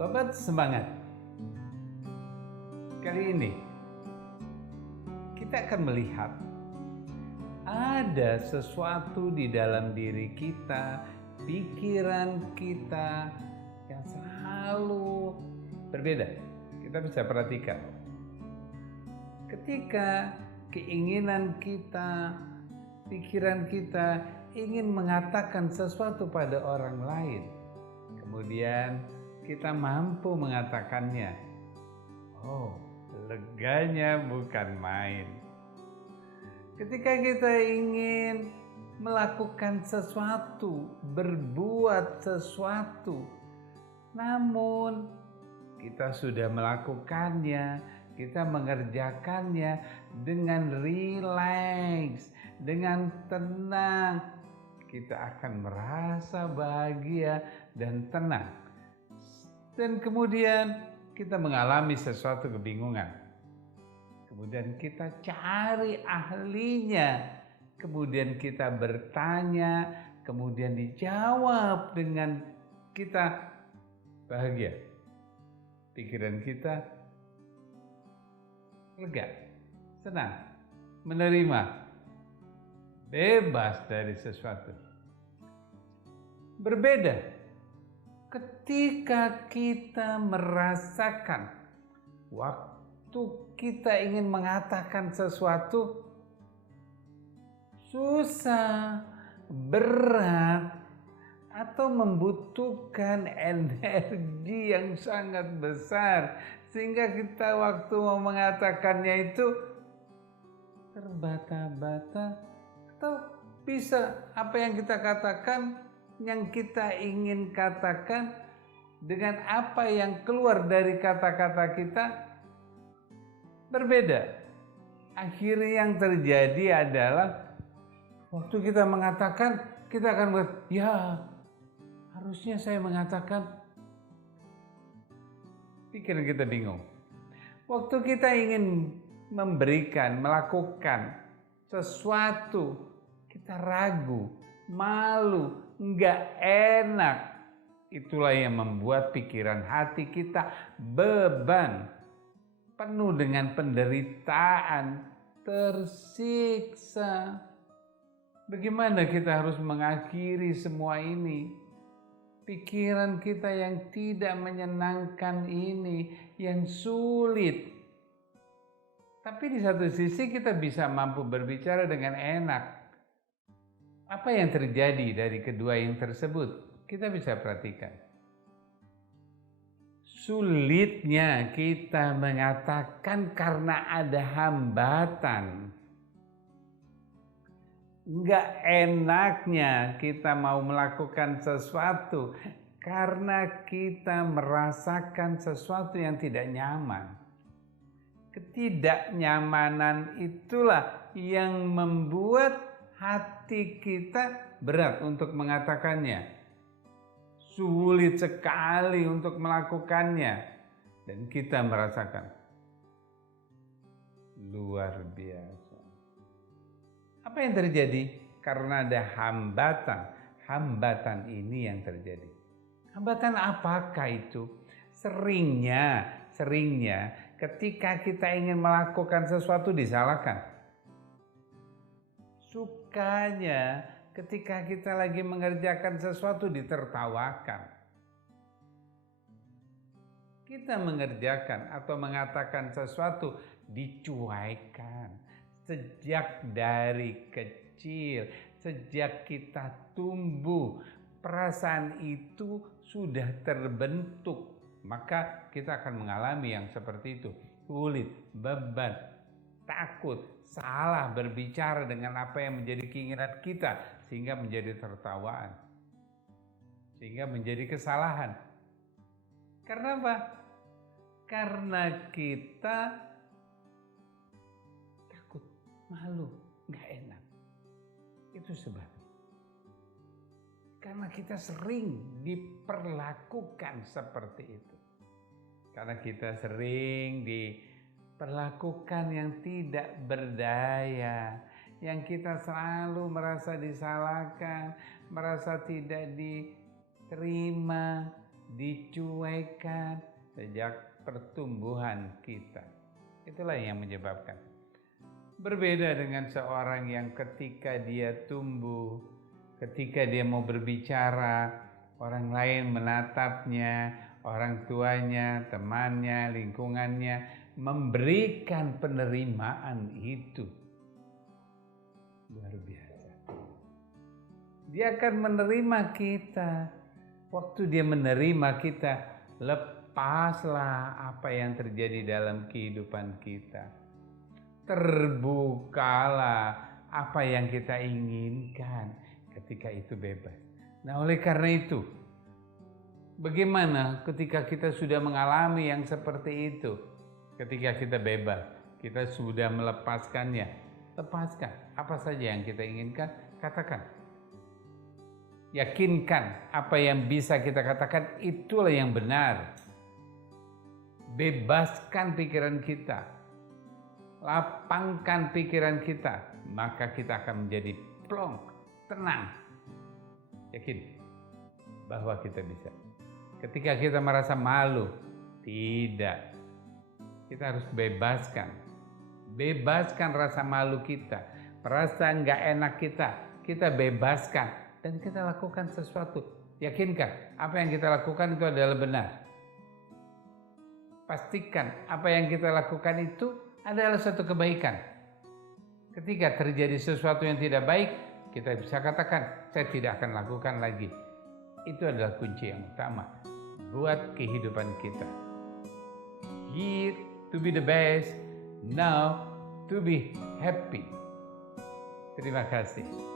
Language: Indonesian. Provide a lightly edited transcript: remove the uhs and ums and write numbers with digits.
Sobat semangat, kali ini kita akan melihat ada sesuatu di dalam diri kita, pikiran kita yang selalu berbeda. Kita bisa perhatikan ketika keinginan kita, pikiran kita ingin mengatakan sesuatu pada orang lain, kemudian kita mampu mengatakannya. Oh, leganya bukan main. Ketika kita ingin melakukan sesuatu, berbuat sesuatu, namun kita sudah melakukannya, kita mengerjakannya dengan rileks, dengan tenang, kita akan merasa bahagia dan tenang. Dan kemudian kita mengalami sesuatu kebingungan. Kemudian kita cari ahlinya. Kemudian kita bertanya, kemudian dijawab dengan kita bahagia. Pikiran kita lega, senang, menerima, bebas dari sesuatu. Berbeda ketika kita merasakan waktu kita ingin mengatakan sesuatu susah, berat, atau membutuhkan energi yang sangat besar, sehingga kita waktu mau mengatakannya itu terbata-bata, atau bisa apa yang kita katakan, yang kita ingin katakan dengan apa yang keluar dari kata-kata kita berbeda. Akhirnya yang terjadi adalah waktu kita mengatakan, kita akan berkata, ya harusnya saya mengatakan, pikiran kita bingung. Waktu kita ingin memberikan, melakukan sesuatu, kita ragu, malu, nggak enak. Itulah yang membuat pikiran hati kita beban, penuh dengan penderitaan, tersiksa. Bagaimana kita harus mengakhiri semua ini? Pikiran kita yang tidak menyenangkan ini, yang sulit. Tapi di satu sisi kita bisa mampu berbicara dengan enak. Apa yang terjadi dari kedua yang tersebut? Kita bisa perhatikan. Sulitnya kita mengatakan karena ada hambatan. Enggak enaknya kita mau melakukan sesuatu karena kita merasakan sesuatu yang tidak nyaman. Ketidaknyamanan itulah yang membuat hati kita berat untuk mengatakannya. Sulit sekali untuk melakukannya. Dan kita merasakan luar biasa. Apa yang terjadi? Karena ada hambatan. Hambatan ini yang terjadi. Hambatan apakah itu? Seringnya ketika kita ingin melakukan sesuatu disalahkan. Sukanya ketika kita lagi mengerjakan sesuatu ditertawakan. Kita mengerjakan atau mengatakan sesuatu dicuaikan. Sejak dari kecil, sejak kita tumbuh, perasaan itu sudah terbentuk. Maka kita akan mengalami yang seperti itu. Sulit, beban, takut, salah berbicara dengan apa yang menjadi keinginan kita, sehingga menjadi tertawaan, sehingga menjadi kesalahan. Karena apa? Karena kita takut, malu, gak enak. Itu sebabnya. Karena kita sering diperlakukan seperti itu. Karena kita sering diperlakukan yang tidak berdaya, yang kita selalu merasa disalahkan, merasa tidak diterima, dicuekan sejak pertumbuhan kita. Itulah yang menyebabkan. Berbeda dengan seorang yang ketika dia tumbuh, ketika dia mau berbicara, orang lain menatapnya, orang tuanya, temannya, lingkungannya memberikan penerimaan itu. Luar biasa. Dia akan menerima kita. Waktu dia menerima kita, lepaslah apa yang terjadi dalam kehidupan kita. Terbukalah apa yang kita inginkan ketika itu bebas. Nah, oleh karena itu, bagaimana ketika kita sudah mengalami yang seperti itu? Ketika kita bebas, kita sudah melepaskannya. Lepaskan apa saja yang kita inginkan, katakan. Yakinkan apa yang bisa kita katakan itulah yang benar. Bebaskan pikiran kita. Lapangkan pikiran kita, maka kita akan menjadi plong, tenang. Yakin bahwa kita bisa. Ketika kita merasa malu, tidak. Kita harus bebaskan. Bebaskan rasa malu kita, perasaan gak enak kita bebaskan. Dan kita lakukan sesuatu. Yakinkan apa yang kita lakukan itu adalah benar. Pastikan apa yang kita lakukan itu adalah suatu kebaikan. Ketika terjadi sesuatu yang tidak baik, kita bisa katakan, saya tidak akan lakukan lagi. Itu adalah kunci yang utama buat kehidupan kita. Here to be the best, now to be happy. Terima kasih.